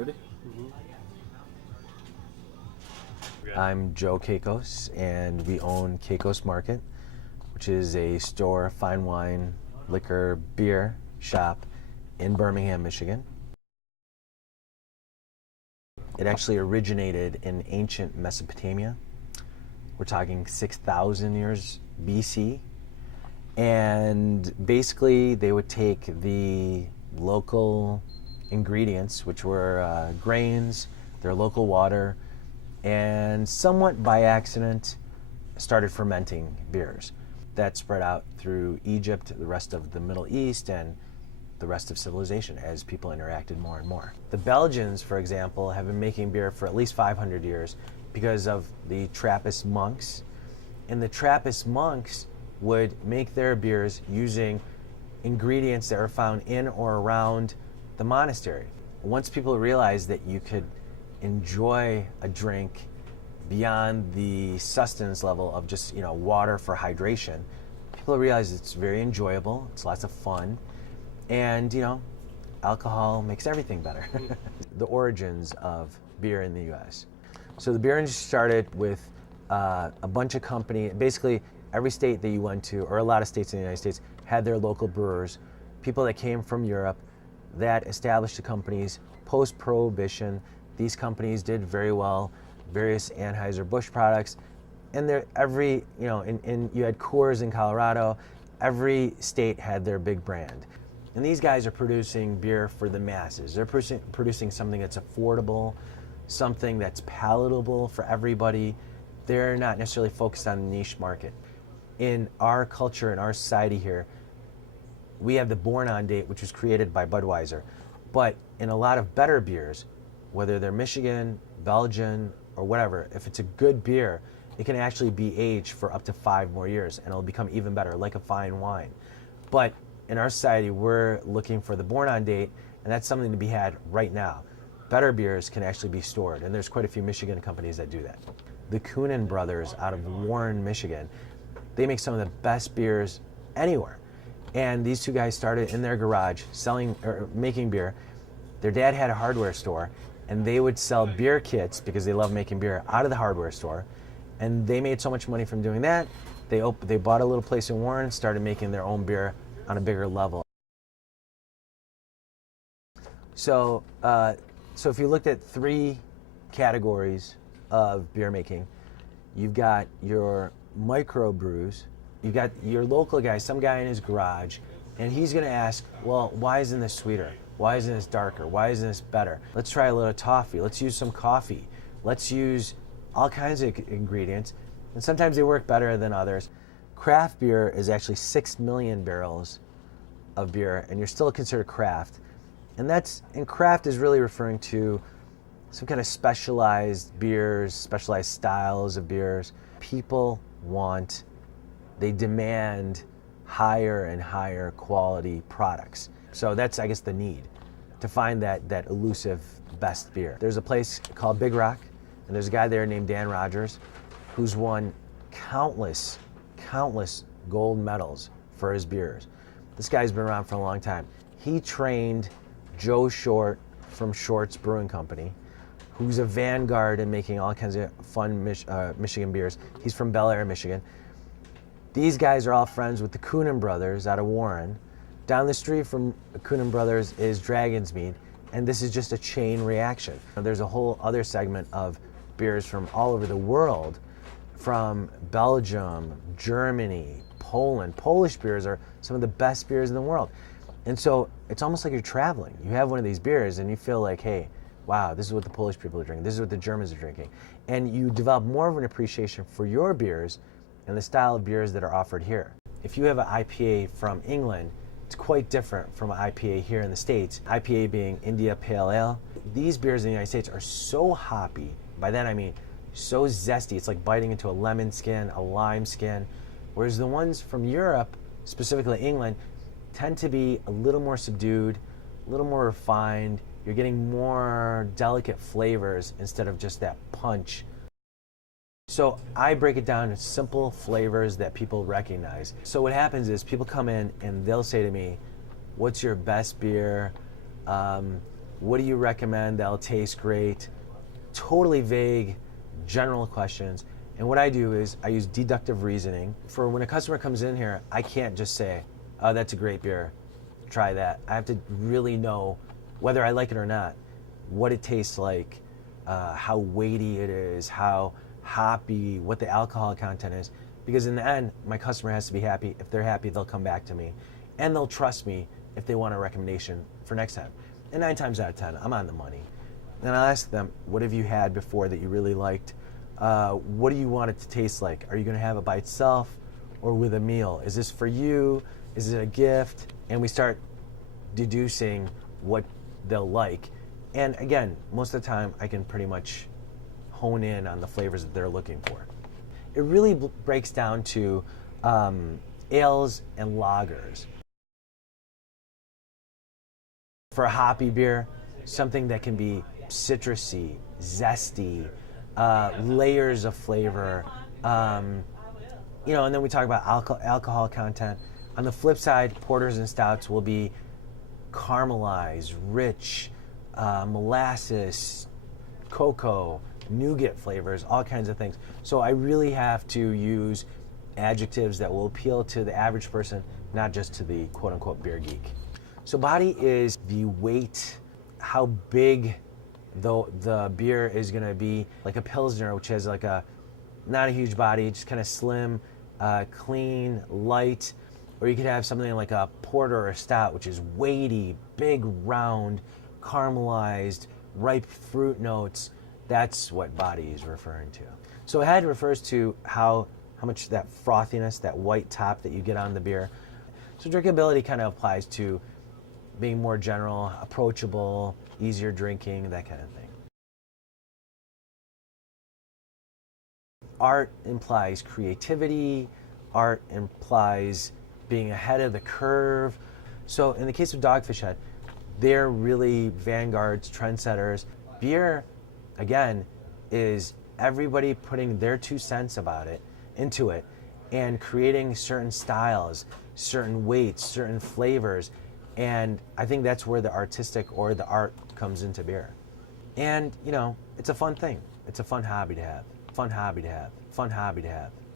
Ready? I'm Joe Kakos, and we own Kakos Market, which is a store, fine wine, liquor, beer shop in Birmingham, Michigan. It actually originated in ancient Mesopotamia. We're talking 6,000 years BC. And basically, they would take the local ingredients, which were grains, their local water, and somewhat by accident started fermenting beers. That spread out through Egypt, the rest of the Middle East, and the rest of civilization as people interacted more and more. The Belgians, for example, have been making beer for at least 500 years because of the Trappist monks. And the Trappist monks would make their beers using ingredients that were found in or around the monastery. Once people realized that you could enjoy a drink beyond the sustenance level of just water for hydration, people realize it's very enjoyable, it's lots of fun, and alcohol makes everything better. The origins of beer in the U.S. So the beer industry started with a bunch of companies. Basically, every state that you went to, or a lot of states in the United States, had their local brewers, people that came from Europe that established the companies. Post-Prohibition, these companies did very well, various Anheuser-Busch products, and you had Coors in Colorado. Every state had their big brand. And these guys are producing beer for the masses. They're producing something that's affordable, something that's palatable for everybody. They're not necessarily focused on the niche market. In our culture, in our society here, we have the Born On date, which was created by Budweiser. But in a lot of better beers, whether they're Michigan, Belgian, or whatever, if it's a good beer, it can actually be aged for up to 5 more years, and it'll become even better, like a fine wine. But in our society, we're looking for the Born On date, and that's something to be had right now. Better beers can actually be stored, and there's quite a few Michigan companies that do that. The Coonan brothers out of Warren, Michigan, they make some of the best beers anywhere. And these two guys started in their garage making beer. Their dad had a hardware store, and they would sell beer kits because they love making beer out of the hardware store. And they made so much money from doing that. They bought a little place in Warren and started making their own beer on a bigger level. So if you looked at 3 categories of beer making, you've got your microbrews, you've got your local guy, some guy in his garage, and he's going to ask, well, why isn't this sweeter? Why isn't this darker? Why isn't this better? Let's try a little toffee. Let's use some coffee. Let's use all kinds of ingredients, and sometimes they work better than others. Craft beer is actually 6 million barrels of beer, and you're still considered craft. And craft is really referring to some kind of specialized beers, specialized styles of beers. People they demand higher and higher quality products. So that's, I guess, the need to find that elusive best beer. There's a place called Big Rock, and there's a guy there named Dan Rogers who's won countless gold medals for his beers. This guy's been around for a long time. He trained Joe Short from Short's Brewing Company, who's a vanguard in making all kinds of fun Michigan beers. He's from Bel Air, Michigan. These guys are all friends with the Coonan brothers out of Warren. Down the street from Coonan brothers is Dragon's Mead, and this is just a chain reaction. There's a whole other segment of beers from all over the world, from Belgium, Germany, Poland. Polish beers are some of the best beers in the world. And so it's almost like you're traveling. You have one of these beers and you feel like, hey, wow, this is what the Polish people are drinking. This is what the Germans are drinking. And you develop more of an appreciation for your beers and the style of beers that are offered here. If you have an IPA from England, it's quite different from an IPA here in the States. IPA being India Pale Ale. These beers in the United States are so hoppy. By that I mean so zesty. It's like biting into a lemon skin, a lime skin. Whereas the ones from Europe, specifically England, tend to be a little more subdued, a little more refined. You're getting more delicate flavors instead of just that punch. So I break it down into simple flavors that people recognize. So what happens is people come in and they'll say to me, what's your best beer? What do you recommend that'll taste great? Totally vague, general questions. And what I do is I use deductive reasoning. For when a customer comes in here, I can't just say, oh, that's a great beer, try that. I have to really know whether I like it or not, what it tastes like, how weighty it is, how hoppy, what the alcohol content is. Because in the end, my customer has to be happy. If they're happy, they'll come back to me. And they'll trust me if they want a recommendation for next time. And 9 times out of 10, I'm on the money. Then I'll ask them, what have you had before that you really liked? What do you want it to taste like? Are you going to have it by itself or with a meal? Is this for you? Is it a gift? And we start deducing what they'll like. And again, most of the time, I can pretty much hone in on the flavors that they're looking for. It really breaks down to ales and lagers. For a hoppy beer, something that can be citrusy, zesty, layers of flavor, and then we talk about alcohol content. On the flip side, porters and stouts will be caramelized, rich, molasses, cocoa, nougat flavors, all kinds of things. So I really have to use adjectives that will appeal to the average person, not just to the quote-unquote beer geek. So body is the weight, how big the beer is going to be. Like a Pilsner, which has like not a huge body, just kind of slim, clean, light. Or you could have something like a porter or a stout, which is weighty, big, round, caramelized, ripe fruit notes. That's what body is referring to. So head refers to how much that frothiness, that white top that you get on the beer. So drinkability kind of applies to being more general, approachable, easier drinking, that kind of thing. Art implies creativity. Art implies being ahead of the curve. So in the case of Dogfish Head, they're really vanguards, trendsetters. Beer, again, is everybody putting their 2 cents into it and creating certain styles, certain weights, certain flavors. And I think that's where the artistic or the art comes into beer. And, it's a fun thing. It's a fun hobby to have. Fun hobby to have. Fun hobby to have.